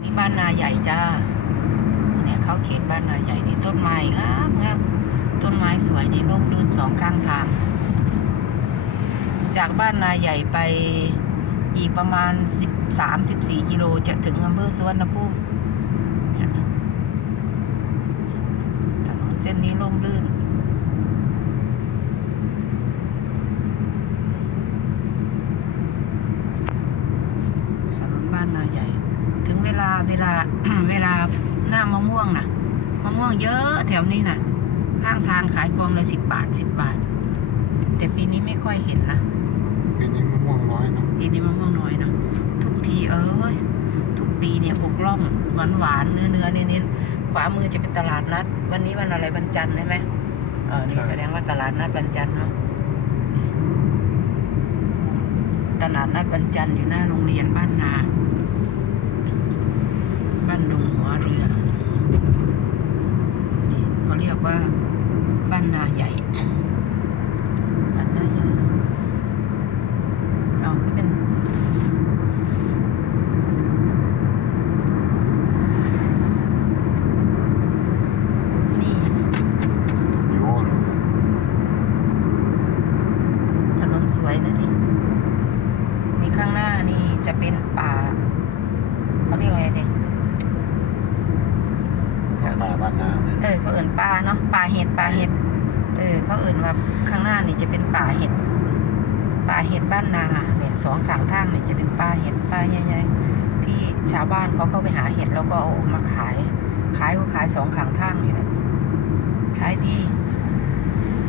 นี่บ้านนาใหญ่จ้า เนี่ยเขาเขตบ้านนาใหญ่นี่ต้นไม้งามงามต้นไม้สวยนี่ร่มรื่นสองข้างทาง จากบ้านนาใหญ่ไปอีกประมาณสิบสามสิบสี่กิโลจะถึงอำเภอสุวรรณภูมิเนี่ยถนนเส้นนี้ร่มรื่น ถนนบ้านนาใหญ่ ถึง เวลาเวลาเวลาหน้ามะม่วงน่ะมะม่วงเยอะแถวนี้น่ะข้างทางขายกองละสิบบาทสิบบาท แต่ปีนี้ไม่ค่อยเห็นนะปีนี้มะม่วงน้อยเนาะปีนี้มะม่วงน้อยเนอะทุกทีเอ้ยทุกปีเนี่ยพกล่องหวานหวานๆเนื้อเนื้อเน้นๆขวามือจะเป็นตลาดนัด วันนี้วันอะไรวันจันทร์ใช่ไหมเออนี่แสดงว่าตลาดนัดวันจันทร์เนาะนี่ตลาดนัดวันจันทร์อยู่หน้าโรงเรียนบ้านนา บ้านดงหัวเรือนี่เขาเรียก ว่าบ้านนาใหญ่บ้านนาใหญ่เอาคือเป็น นี่ โยน ถนนสวยนะนี่ นี่ข้างหน้านี่จะเป็นป่า เขาเรียกอะไรเนี่ย ป่าบ้านนาเนี่ยเออเขาเอิ่นป่าเนาะป่าเห็ดป่าเห็ดเออเขาเอิ่นว่าข้างหน้านี่จะเป็นป่าเห็ดป่าเห็ดบ้านนาเนี่ยสองข้างทางเนี่ยจะเป็นป่าเห็ดป่าใหญ่ๆที่ชาวบ้านเขาเข้าไปหาเห็ดแล้วก็เอาออกมาขาย ขายก็ขายสองข้างทางนี่แหละขายดี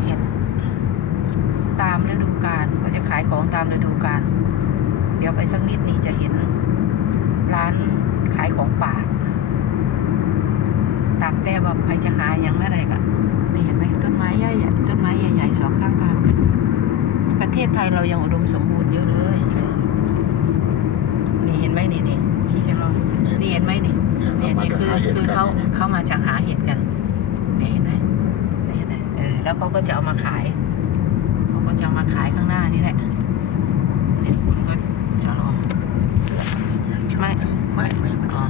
เห็ดตามฤดูกาลเขาจะขายของตามฤดูกาลเดี๋ยวไปสักนิดนี่จะเห็นร้านขายของป่า ว่าใครจะหาอย่างอะไรก็นี่เห็นไหมต้นไม้ใหญ่ต้นไม้ใหญ่ๆสองข้างทางประเทศไทยเรายังอุดมสมบูรณ์เยอะเลย นี่เห็นไหมนี่นี่ชี้จังเรานี่เห็นไหมนี่เนี่ยนี่คือคือเขาเขามาจากหาเห็ดกันนี่เห็นไหมนี่เห็นไหมเออแล้วเขาก็จะเอามาขายเขาก็จะเอามาขายข้างหน้านี่แหละเนี่ยคุณก็จะรอไม่ไม่ไม่ไม่ อ๋อ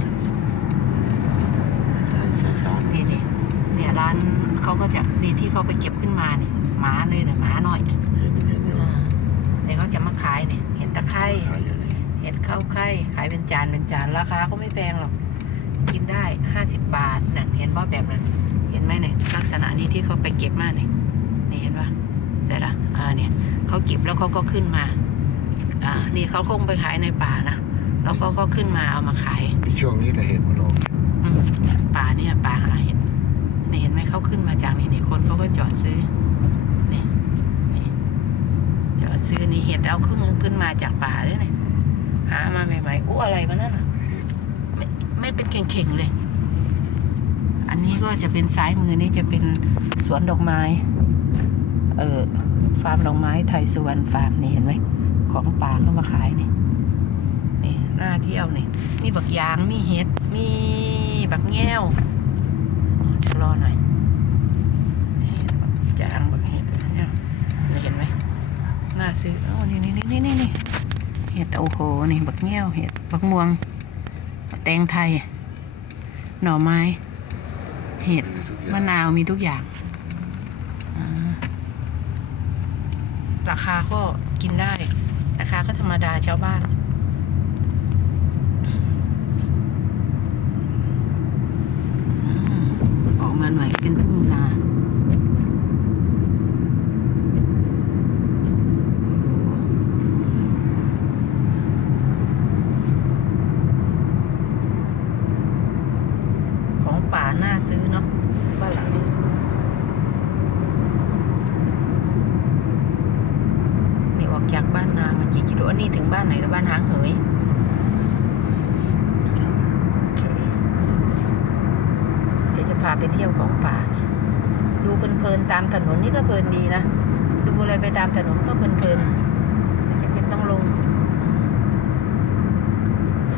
ใช่ใช่ใช่ นี่นี่เนี่ยร้าน เขาก็จะนี่ที่เขาไปเก็บขึ้นมาเนี่ยหมาเลยเนี่ยหมาหน่อยเห็นเห็นอยู่อ่าเดี๋ยวเขาจะมาขายเนี่ยเห็ดตะไคร้ขายอยู่นี่เห็ดข้าวไข่ขายเป็นจานเป็นจานราคาก็ไม่แพงหรอกกินได้ห้าสิบบาทน่ะเห็นว่าแบบนั้น เห็นไหมเนี่ยลักษณะนี้ที่เขาไปเก็บมาเนี่ยนี่เห็นปะเสร็จละอ่าเนี่ยเขาเก็บแล้วเขาก็ขึ้นมา อ่า นี่เขาคงไปขายในป่านะแล้วก็ก็ขึ้นมาเอามาขายช่วงนี้เราเห็นมันออก คนเขาก็จอดซื้อนี่นี่จอดซื้อนี่เห็ดเอาขึ้นขึ้นมาจากป่าด้วยนี่หามาใหม่ๆอู้อะไรมานั่นอะไม่ไม่เป็นเข่งๆเลย อันนี้ก็จะเป็นซ้ายมือนี่จะเป็นสวนดอกไม้ เออฟาร์มดอกไม้ไทยสุวรรณฟาร์มนี่เห็นไหมของป่าก็มาขายนี่นี่หน้าเที่ยวนี่มีบักยางมีเห็ดมีบักแง้วจะรอหน่อยนี่บักยางบักเห็ดเนี่ยนี่เห็นไหม น่าซื้อโอ้นี่นี่นี่นี่นี่เห็ดโอ้โหนี่บักเง้ยวเห็ดบักม่วงแตงไทย หน่อไม้ เห็ดมะนาวมีทุกอย่าง ราคาก็กินได้ ราคาก็ธรรมดาชาวบ้าน อืมออกมาหน่อยเป็นทุ่งนาของป่าน่าซื้อเนาะบ้านหลังนี้นี่ออกจากบ้านนา มากี่กิโลอันนี้ถึงบ้านไหนแล้วบ้านหางเหยเดี๋ยวจะพาไปเที่ยวของป่า ดูเพลินๆตามถนนนี่ก็เพลินดีนะ ดูอะไรไปตามถนนก็เพลินๆไม่จำเป็นต้องลง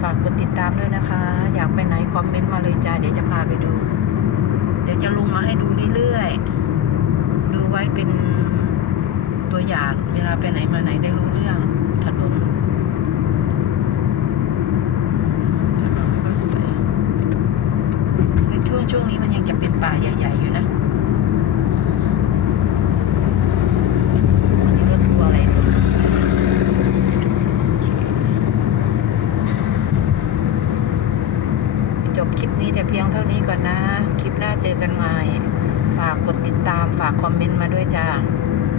ฝากกดติดตามด้วยนะคะ อยากไปไหนคอมเมนต์มาเลยจ้าเดี๋ยวจะพาไปดู เดี๋ยวจะลงมาให้ดูเรื่อยๆ ดูไว้เป็นตัวอย่างเวลาไปไหนมาไหนได้รู้เรื่องถนนถนนก็สวย ป่าใหญ่ ๆ อยู่นะอันนี้รถทัวร์อะไรเนี่ยจบคลิปนี้แต่เพียงเท่านี้ก่อนนะ คลิปหน้าเจอกันใหม่ ฝากกดติดตาม ฝากคอมเมนต์มาด้วยจ้า